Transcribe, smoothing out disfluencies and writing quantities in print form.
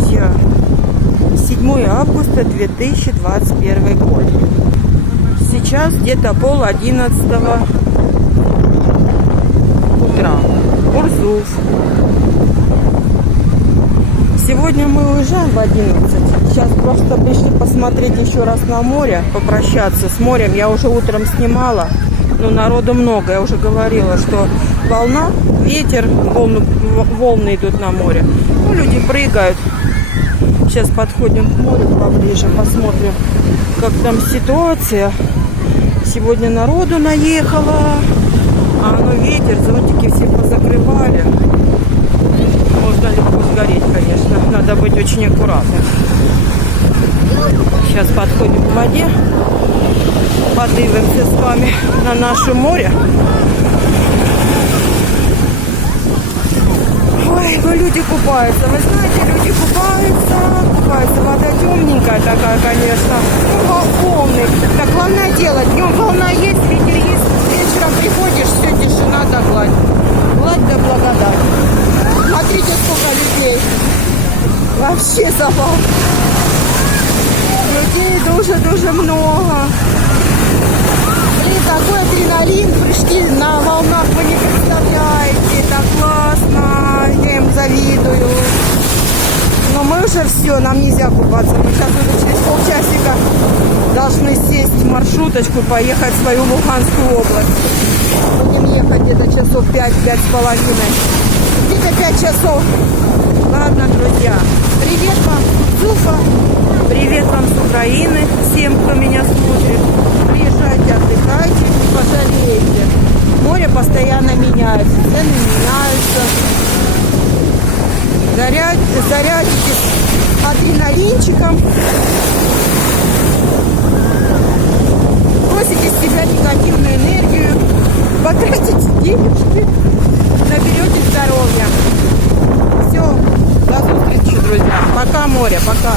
друзья. 7 августа 2021 год. Сейчас где-то 10:30 утра. Урзуф. Сегодня мы уезжаем в 11. Сейчас просто пришли посмотреть еще раз на море, попрощаться с морем. Я уже утром снимала, но народу много. Я уже говорила, что волна, ветер, волны идут на море. Ну, люди прыгают. Сейчас подходим к морю поближе, посмотрим, как там ситуация. Сегодня народу наехало, а ну ветер, зонтики все позакрывали. Можно легко сгореть, конечно. Надо быть очень аккуратным. Сейчас подходим к воде. Подивимся с вами на наше море. Ой, ну люди купаются. Вы знаете, люди купаются. Вода темненькая такая, конечно. Ну, волны. Так, главное дело, днем волна есть, ветер есть. Вечером приходишь, все, тишина да гладь. Гладь да благодать. Смотрите, сколько людей. Вообще забавно. Людей дуже-дуже много. Блин, такой адреналин, прыжки на волнах, вы не представляете. Так классно. Я им завидую. Но мы уже все, нам нельзя купаться. Мы сейчас уже через полчасика должны сесть в маршруточку и поехать в свою Луганскую область. Будем ехать где-то часов 5-5:30. Где-то 5 часов. Ладно, друзья. Привет вам с Урзуфа. Привет вам с Украины. Всем, кто меня смотрит. Приезжайте, отдыхайте, не пожалеете. Море постоянно меняется. Цены меняются. Зарядитесь адреналинчиком. Бросите с себя негативную энергию. Потратите денежки. Наберете здоровья. Все, до встречи, друзья. Пока, море, пока.